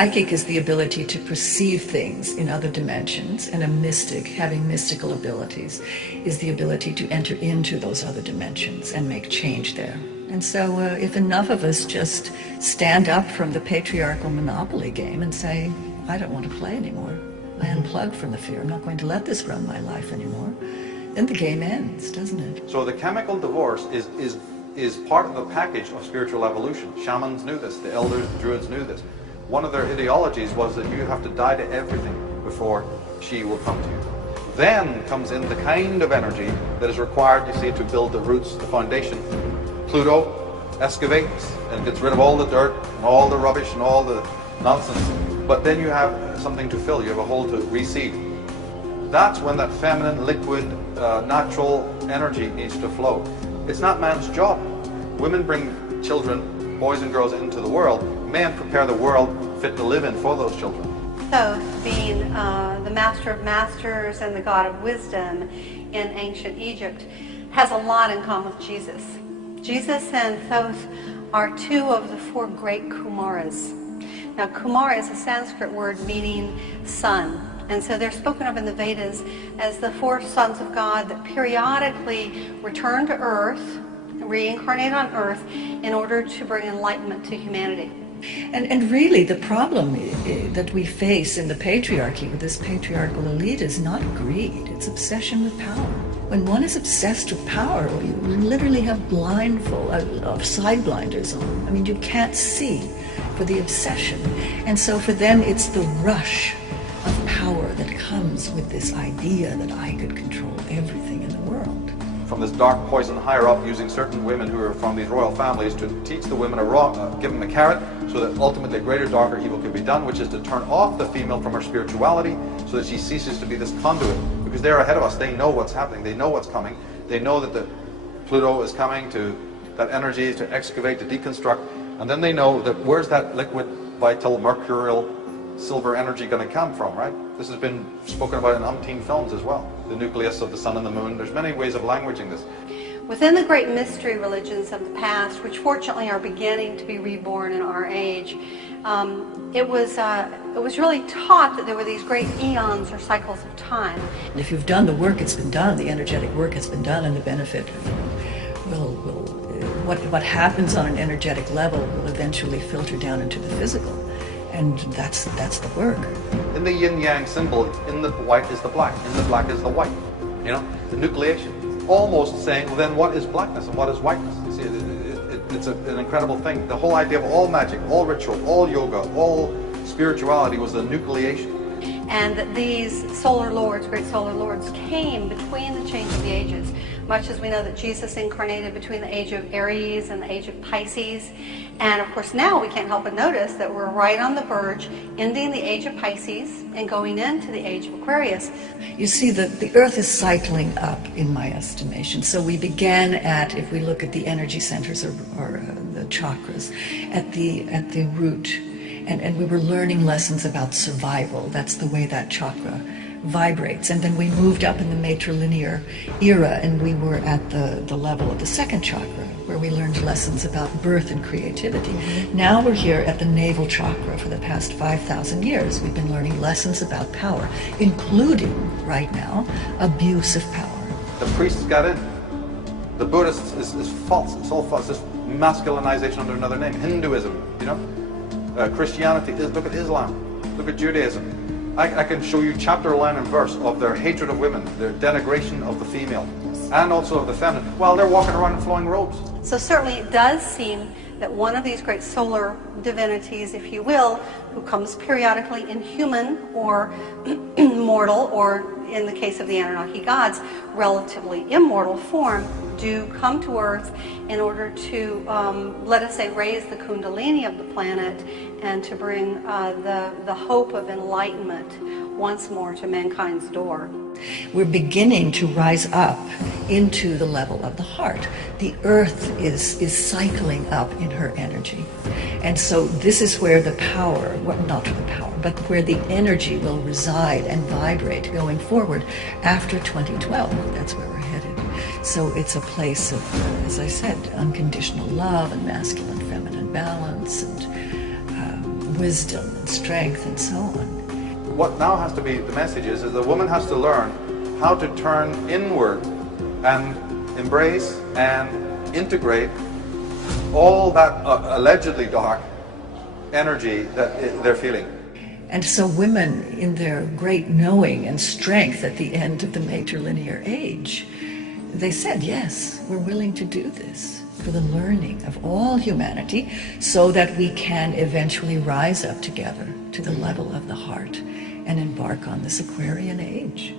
psychic is the ability to perceive things in other dimensions, and a mystic, having mystical abilities, is the ability to enter into those other dimensions and make change there. And so if enough of us just stand up from the patriarchal monopoly game and say, I don't want to play anymore, I unplug from the fear, I'm not going to let this run my life anymore, then the game ends, doesn't it? So the chemical divorce is part of the package of spiritual evolution. Shamans knew this, the elders, the druids knew this. One of their ideologies was that you have to die to everything before she will come to you. Then comes in the kind of energy that is required, you see, to build the roots, the foundation. Pluto excavates and gets rid of all the dirt and all the rubbish and all the nonsense. But then you have something to fill, you have a hole to reseed. That's when that feminine, liquid, natural energy needs to flow. It's not man's job. Women bring children, boys and girls into the world. Men prepare the world fit to live in for those children. So, being the master of masters and the god of wisdom in ancient Egypt has a lot in common with Jesus. Jesus and Thoth are two of the four great Kumaras. Now, Kumara is a Sanskrit word meaning sun. And so they're spoken of in the Vedas as the four sons of God that periodically return to earth, reincarnate on earth, in order to bring enlightenment to humanity. And really the problem that we face in the patriarchy with this patriarchal elite is not greed, it's obsession with power. When one is obsessed with power, you literally have side blinders on. I mean, you can't see for the obsession. And so for them, it's the rush of power that comes with this idea that I could control everything in the world. From this dark poison higher up, using certain women who are from these royal families to teach the women give them a carrot, so that ultimately a greater, darker evil can be done, which is to turn off the female from her spirituality, so that she ceases to be this conduit. Because they're ahead of us, they know what's happening, they know what's coming, they know that the Pluto is coming to that energy to excavate, to deconstruct, and then they know that where's that liquid, vital, mercurial, silver energy going to come from, right? This has been spoken about in umpteen films as well. The nucleus of the sun and the moon. There's many ways of languaging this. Within the great mystery religions of the past, which fortunately are beginning to be reborn in our age, it was really taught that there were these great eons or cycles of time. If you've done the work, it's been done. The energetic work has been done, and the benefit what happens on an energetic level will eventually filter down into the physical. And that's the work. In the yin-yang symbol, in the white is the black, in the black is the white. You know, the nucleation. Almost saying, well, then what is blackness and what is whiteness? You see, it's an incredible thing. The whole idea of all magic, all ritual, all yoga, all spirituality was the nucleation. And that these solar lords, great solar lords, came between the change of the ages. Much as we know that Jesus incarnated between the age of Aries and the age of Pisces. And of course now we can't help but notice that we're right on the verge, ending the age of Pisces and going into the age of Aquarius. You see, the Earth is cycling up in my estimation. So we began at, if we look at the energy centers or the chakras, at the root. And we were learning lessons about survival. That's the way that chakra vibrates. And then we moved up in the matrilinear era, and we were at the level of the second chakra, where we learned lessons about birth and creativity. Now we're here at the navel chakra. For the past 5,000 years, we've been learning lessons about power, including, right now, abuse of power. The priests got in. The Buddhists is false. It's all false. It's masculinization under another name. Hinduism, you know? Christianity, look at Islam, look at Judaism. I can show you chapter, line and verse of their hatred of women, their denigration of the female, and also of the feminine, while they're walking around in flowing robes. So certainly it does seem that one of these great solar divinities, if you will, who comes periodically in human or mortal, or in the case of the Anunnaki gods, relatively immortal form, do come to Earth in order to, let us say, raise the kundalini of the planet and to bring the hope of enlightenment once more to mankind's door. We're beginning to rise up into the level of the heart. The Earth is cycling up in her energy. And so this is where the power, well, not the power, but where the energy will reside and vibrate going forward after 2012. That's where we're headed. So it's a place of, as I said, unconditional love and masculine-feminine balance, and wisdom and strength and so on. What now has to be the message is that the woman has to learn how to turn inward and embrace and integrate all that allegedly dark energy that they're feeling. And so women, in their great knowing and strength at the end of the matrilinear age, they said, yes, we're willing to do this for the learning of all humanity so that we can eventually rise up together to the level of the heart and embark on this Aquarian age.